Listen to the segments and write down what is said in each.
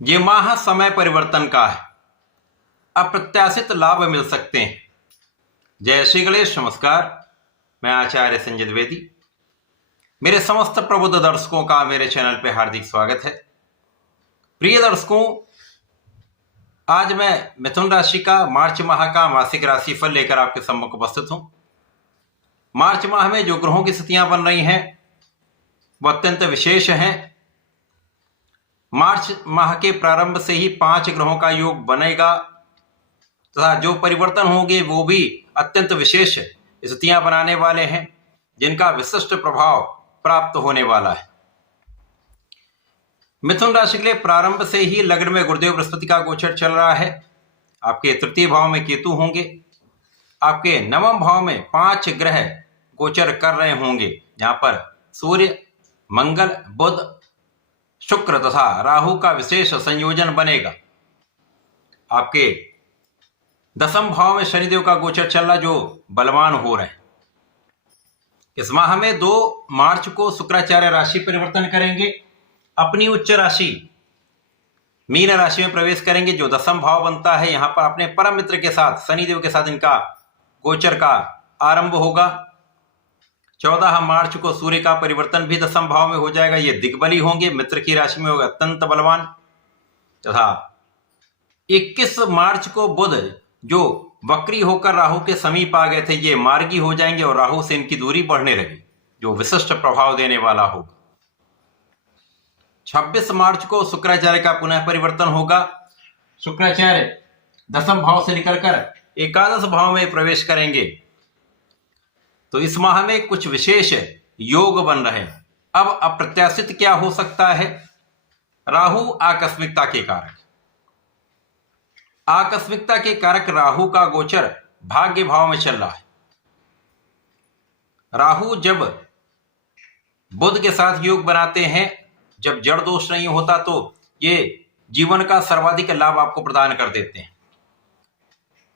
ये माह समय परिवर्तन का है। अप्रत्याशित लाभ मिल सकते हैं। जय श्री गणेश। नमस्कार, मैं आचार्य संजय द्विवेदी। मेरे समस्त प्रबुद्ध दर्शकों का मेरे चैनल पे हार्दिक स्वागत है। प्रिय दर्शकों, आज मैं मिथुन राशि का मार्च माह का मासिक राशिफल लेकर आपके सम्मुख उपस्थित हूं। मार्च माह में जो ग्रहों की स्थितियां बन रही हैं वो अत्यंत विशेष हैं। मार्च माह के प्रारंभ से ही 5 ग्रहों का योग बनेगा तथा जो परिवर्तन होंगे वो भी अत्यंत विशेष स्थितियां बनाने वाले हैं, जिनका विशिष्ट प्रभाव प्राप्त होने वाला है। मिथुन राशि के लिए प्रारंभ से ही लग्न में गुरुदेव बृहस्पति का गोचर चल रहा है। आपके तृतीय भाव में केतु होंगे। आपके नवम भाव में 5 ग्रह गोचर कर रहे होंगे, जहां पर सूर्य, मंगल, बुध, शुक्र तथा राहु का विशेष संयोजन बनेगा। आपके दसम भाव में शनिदेव का गोचर चल रहा, जो बलवान हो रहे हैं। इस माह में 2 मार्च को शुक्राचार्य राशि परिवर्तन करेंगे, अपनी उच्च राशि मीन राशि में प्रवेश करेंगे, जो दसम भाव बनता है। यहां पर अपने परम मित्र के साथ, शनिदेव के साथ इनका गोचर का आरंभ होगा। 14 मार्च को सूर्य का परिवर्तन भी दसम भाव में हो जाएगा। ये दिग्बली होंगे, मित्र की राशि में होगा, अत्यंत बलवान। तथा 21 मार्च को बुध, जो वक्री होकर राहु के समीप आ गए थे, ये मार्गी हो जाएंगे और राहु से इनकी दूरी बढ़ने लगी, जो विशिष्ट प्रभाव देने वाला होगा। 26 मार्च को शुक्राचार्य का पुनः परिवर्तन होगा। शुक्राचार्य दसम भाव से निकलकर एकादश भाव में प्रवेश करेंगे। तो इस माह में कुछ विशेष योग बन रहे हैं। अब अप्रत्याशित क्या हो सकता है? राहु आकस्मिकता के कारक। आकस्मिकता के कारक राहु का गोचर भाग्य भाव में चल रहा है। राहु जब बुध के साथ योग बनाते हैं, जब जड़ दोष नहीं होता, तो ये जीवन का सर्वाधिक लाभ आपको प्रदान कर देते हैं।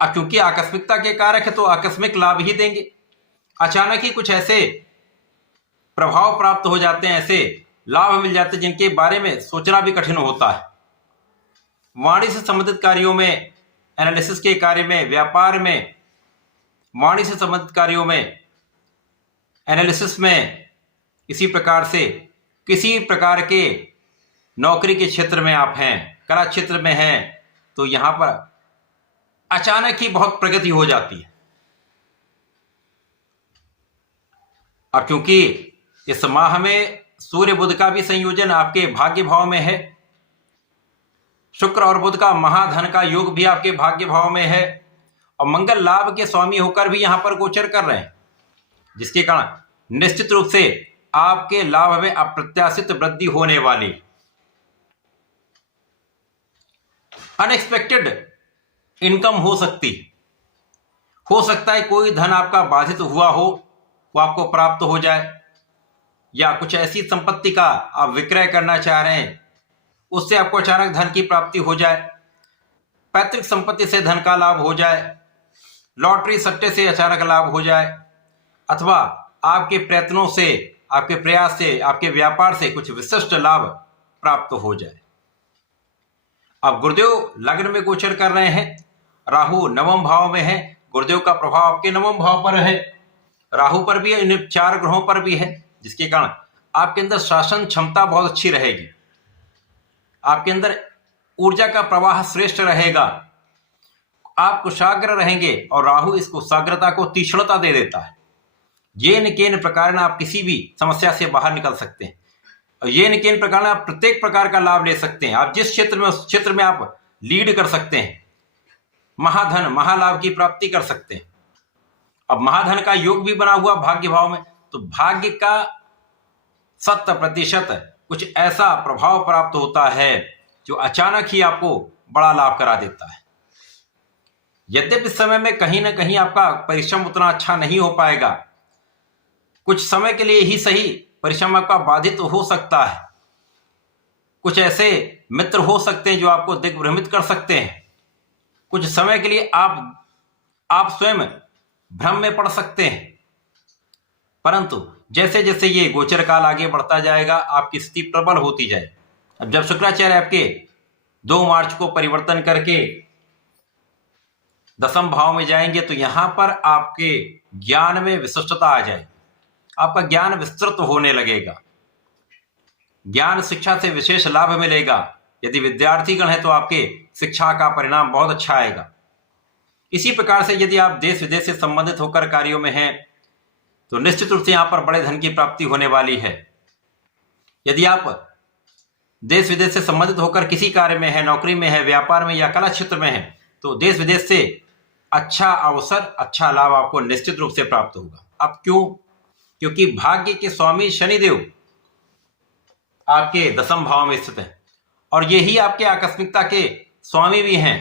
अब क्योंकि आकस्मिकता के कारक है तो आकस्मिक लाभ ही देंगे। अचानक ही कुछ ऐसे प्रभाव प्राप्त हो जाते हैं, ऐसे लाभ मिल जाते हैं जिनके बारे में सोचना भी कठिन होता है। वाणी से संबंधित कार्यों में, एनालिसिस के कार्य में, व्यापार में, वाणी से संबंधित कार्यों में, एनालिसिस में, इसी प्रकार से किसी प्रकार के नौकरी के क्षेत्र में आप हैं, कला क्षेत्र में हैं, तो यहां पर अचानक ही बहुत प्रगति हो जाती है। और क्योंकि इस माह में सूर्य बुध का भी संयोजन आपके भाग्य भाव में है, शुक्र और बुध का महाधन का योग भी आपके भाग्य भाव में है, और मंगल लाभ के स्वामी होकर भी यहां पर गोचर कर रहे हैं, जिसके कारण निश्चित रूप से आपके लाभ में अप्रत्याशित वृद्धि होने वाली। अनएक्सपेक्टेड इनकम हो सकती है। हो सकता है कोई धन आपका बाधित हुआ हो, वो आपको प्राप्त हो जाए, या कुछ ऐसी संपत्ति का आप विक्रय करना चाह रहे हैं, उससे आपको अचानक धन की प्राप्ति हो जाए। पैतृक संपत्ति से धन का लाभ हो जाए, लॉटरी सट्टे से अचानक लाभ हो जाए, अथवा आपके प्रयत्नों से, आपके प्रयास से, आपके व्यापार से कुछ विशिष्ट लाभ प्राप्त हो जाए। अब गुरुदेव लग्न में गोचर कर रहे हैं, राहु नवम भाव में है। गुरुदेव का प्रभाव आपके नवम भाव पर है, राहु पर भी है, इन 4 ग्रहों पर भी है, जिसके कारण आपके अंदर शासन क्षमता बहुत अच्छी रहेगी। आपके अंदर ऊर्जा का प्रवाह श्रेष्ठ रहेगा। आप कुशाग्र रहेंगे, और राहु इस कुशाग्रता को तीक्ष्णता दे देता है। ये न केन प्रकार आप किसी भी समस्या से बाहर निकल सकते हैं, और ये न केन प्रकार आप प्रत्येक प्रकार का लाभ ले सकते हैं। आप जिस क्षेत्र में, उस क्षेत्र में आप लीड कर सकते हैं, महाधन, महालाभ की प्राप्ति कर सकते हैं। अब महाधन का योग भी बना हुआ भाग्य भाव में, तो भाग्य का 100% कुछ ऐसा प्रभाव प्राप्त होता है जो अचानक ही आपको बड़ा लाभ करा देता है। यद्यपि इस समय में कहीं ना कहीं आपका परिश्रम उतना अच्छा नहीं हो पाएगा, कुछ समय के लिए ही सही परिश्रम आपका बाधित हो सकता है। कुछ ऐसे मित्र हो सकते हैं जो आपको दिग्भ्रमित कर सकते हैं। कुछ समय के लिए आप स्वयं भ्रम में पड़ सकते हैं। परंतु जैसे जैसे ये गोचर काल आगे बढ़ता जाएगा, आपकी स्थिति प्रबल होती जाए। अब जब शुक्राचार्य आपके 2 मार्च को परिवर्तन करके 10वें भाव में जाएंगे तो यहां पर आपके ज्ञान में विशिष्टता आ जाएगी, आपका ज्ञान विस्तृत होने लगेगा, ज्ञान शिक्षा से विशेष लाभ मिलेगा। यदि विद्यार्थीगण है तो आपके शिक्षा का परिणाम बहुत अच्छा आएगा। इसी प्रकार से यदि आप देश विदेश से संबंधित होकर कार्यों में हैं तो निश्चित रूप से यहां पर बड़े धन की प्राप्ति होने वाली है। यदि आप देश विदेश से संबंधित होकर किसी कार्य में है, नौकरी में है, व्यापार में या कला क्षेत्र में है तो देश विदेश से अच्छा अवसर, अच्छा लाभ आपको निश्चित रूप से प्राप्त होगा। अब क्यों? क्योंकि भाग्य के स्वामी शनिदेव आपके 10वें भाव में स्थित है और यही आपके आकस्मिकता के स्वामी भी हैं।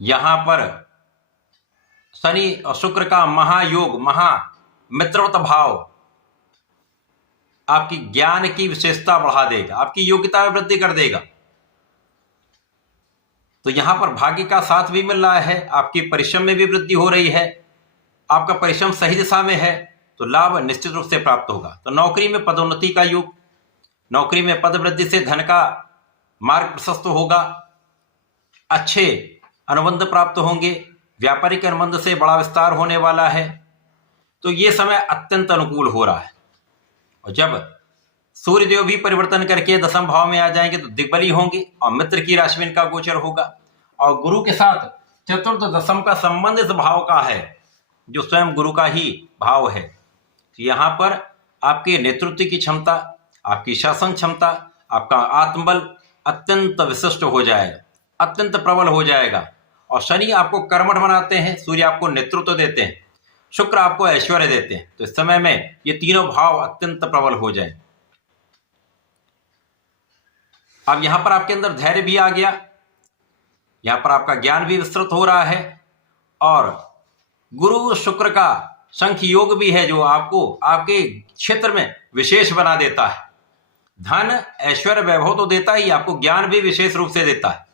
यहां पर शनि और शुक्र का महायोग, महामित्रवत भाव आपकी ज्ञान की विशेषता बढ़ा देगा, आपकी योग्यता में वृद्धि कर देगा। तो यहां पर भाग्य का साथ भी मिल रहा है, आपकी परिश्रम में भी वृद्धि हो रही है, आपका परिश्रम सही दिशा में है तो लाभ निश्चित रूप से प्राप्त होगा। तो नौकरी में पदोन्नति का योग, नौकरी में पद वृद्धि से धन का मार्ग प्रशस्त होगा, अच्छे अनुबंध प्राप्त होंगे, व्यापारिक अनुबंध से बड़ा विस्तार होने वाला है। तो ये समय अत्यंत अनुकूल हो रहा है। और जब सूर्यदेव भी परिवर्तन करके 10वें भाव में आ जाएंगे तो दिग्बली होंगे और मित्र की राशि में इनका गोचर होगा और गुरु के साथ चतुर्थ दशम का संबंध इस भाव का है जो स्वयं गुरु का ही भाव है। तो यहाँ पर आपके नेतृत्व की क्षमता, आपकी शासन क्षमता, आपका आत्मबल अत्यंत विशिष्ट हो जाएगा, अत्यंत प्रबल हो जाएगा। और शनि आपको कर्मठ बनाते हैं, सूर्य आपको नेतृत्व देते हैं, शुक्र आपको ऐश्वर्य देते हैं। तो इस समय में ये तीनों भाव अत्यंत प्रबल हो जाए। अब यहां पर आपके अंदर धैर्य भी आ गया, यहां पर आपका ज्ञान भी विस्तृत हो रहा है और गुरु शुक्र का शंख योग भी है जो आपको आपके क्षेत्र में विशेष बना देता है। धन ऐश्वर्य वैभव तो देता ही, आपको ज्ञान भी विशेष रूप से देता है।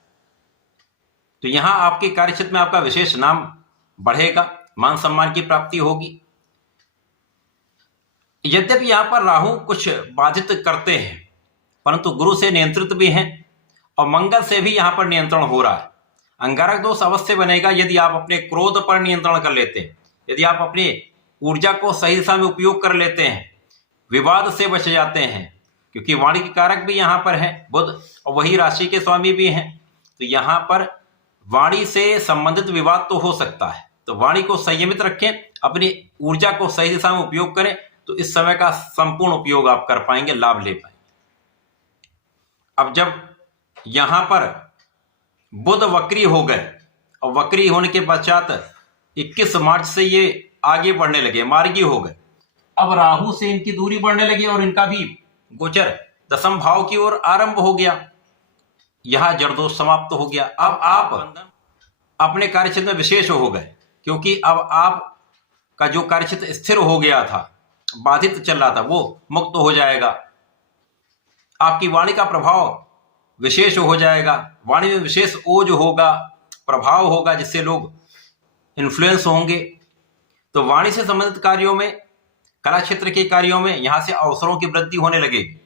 तो यहां आपके कार्यक्षेत्र में आपका विशेष नाम बढ़ेगा, मान सम्मान की प्राप्ति होगी। यद्यपि यहां पर राहु कुछ बाधित करते हैं परंतु गुरु से नियंत्रित भी हैं और मंगल से भी यहां पर नियंत्रण हो रहा है। अंगारक दोष अवश्य बनेगा यदि आप अपने क्रोध पर नियंत्रण कर लेते हैं, यदि आप अपनी ऊर्जा को सही दिशा में उपयोग कर लेते हैं, विवाद से बच जाते हैं, क्योंकि वाणी के कारक भी यहाँ पर हैं बुध और वही राशि के स्वामी भी हैं। तो यहाँ पर वाणी से संबंधित विवाद तो हो सकता है, तो वाणी को संयमित रखें, अपनी ऊर्जा को सही दिशा में उपयोग करें तो इस समय का संपूर्ण उपयोग आप कर पाएंगे, लाभ ले पाएंगे। अब जब यहां पर बुध वक्री हो गए और वक्री होने के पश्चात 21 मार्च से ये आगे बढ़ने लगे, मार्गी हो गए। अब राहु से इनकी दूरी बढ़ने लगी और इनका भी गोचर 10वें भाव की ओर आरंभ हो गया। यहां जड़दोष समाप्त हो गया। अब आप अपने कार्यक्षेत्र में विशेष हो गए, क्योंकि अब आपका जो कार्यक्षेत्र स्थिर हो गया था, बाधित चल रहा था, वो मुक्त हो जाएगा। आपकी वाणी का प्रभाव विशेष हो जाएगा, वाणी में विशेष ओज होगा, प्रभाव होगा, जिससे लोग इन्फ्लुएंस होंगे। तो वाणी से संबंधित कार्यों में, कला क्षेत्र के कार्यों में यहां से अवसरों की वृद्धि होने लगेगी।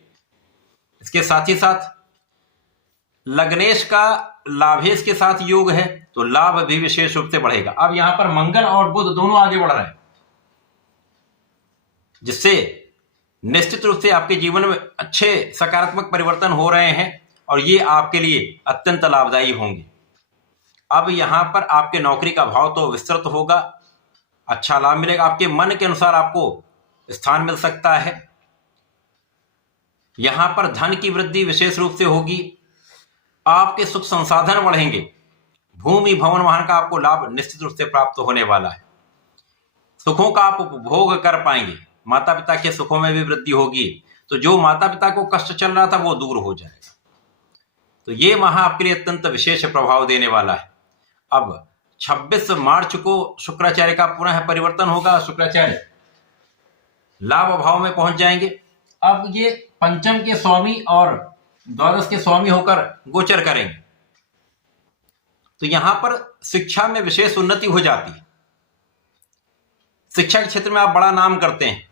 इसके साथ ही साथ लग्नेश का लाभेश के साथ योग है तो लाभ भी विशेष रूप से बढ़ेगा। अब यहां पर मंगल और बुध दोनों आगे बढ़ रहे हैं, जिससे निश्चित रूप से आपके जीवन में अच्छे सकारात्मक परिवर्तन हो रहे हैं और ये आपके लिए अत्यंत लाभदायी होंगे। अब यहां पर आपके नौकरी का भाव तो विस्तृत होगा, अच्छा लाभ मिलेगा, आपके मन के अनुसार आपको स्थान मिल सकता है। यहां पर धन की वृद्धि विशेष रूप से होगी, आपके सुख संसाधन बढ़ेंगे, भूमि भवन वाहन का आपको लाभ निश्चित रूप से प्राप्त होने वाला है। सुखों का आप उपभोग कर पाएंगे, माता पिता के सुखों में भी वृद्धि होगी, तो जो माता पिता को कष्ट चल रहा था वो दूर हो जाएगा। तो ये माह आपके लिए अत्यंत विशेष प्रभाव देने वाला है। अब 26 मार्च को शुक्राचार्य का पुनः परिवर्तन होगा, शुक्राचार्य लाभ भाव में पहुंच जाएंगे। अब ये पंचम के स्वामी और द्वादश के स्वामी होकर गोचर करेंगे, तो यहां पर शिक्षा में विशेष उन्नति हो जाती है। शिक्षा के क्षेत्र में आप बड़ा नाम करते हैं,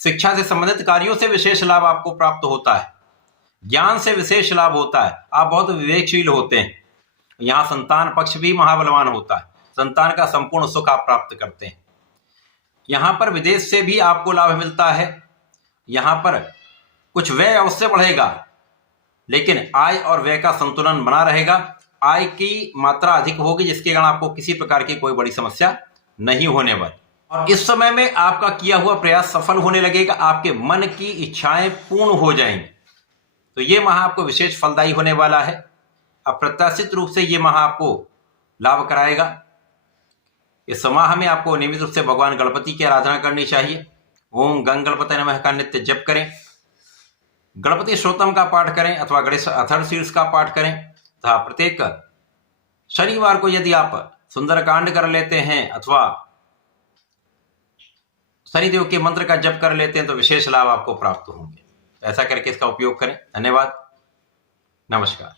शिक्षा से संबंधित कार्यों से विशेष लाभ आपको प्राप्त होता है। ज्ञान से विशेष लाभ होता है, आप बहुत विवेकशील होते हैं। यहाँ संतान पक्ष भी महाबलवान होता है, संतान का संपूर्ण सुख आप प्राप्त करते हैं। यहाँ पर विदेश से भी आपको लाभ मिलता है। यहाँ पर कुछ व्यय अवश्य बढ़ेगा, लेकिन आय और व्यय का संतुलन बना रहेगा। आय की मात्रा अधिक होगी, जिसके कारण आपको किसी प्रकार की कोई बड़ी समस्या नहीं होने वाली। और इस समय में आपका किया हुआ प्रयास सफल होने लगेगा, आपके मन की इच्छाएं पूर्ण हो जाएंगी। तो ये माह आपको विशेष फलदायी होने वाला है। अप्रत्याशित रूप से ये माह आपको लाभ कराएगा। इस माह में आपको नियमित रूप से भगवान गणपति की आराधना करनी चाहिए। ओम गंग गणपति नमः का नित्य जप करें, गणपति स्तोत्रम का पाठ करें अथवा गणेश अथर्वशीर्ष का पाठ करें तथा प्रत्येक शनिवार को यदि आप सुंदरकांड कर लेते हैं अथवा शनिदेव के मंत्र का जप कर लेते हैं तो विशेष लाभ आपको प्राप्त होंगे। ऐसा करके इसका उपयोग करें। धन्यवाद, नमस्कार।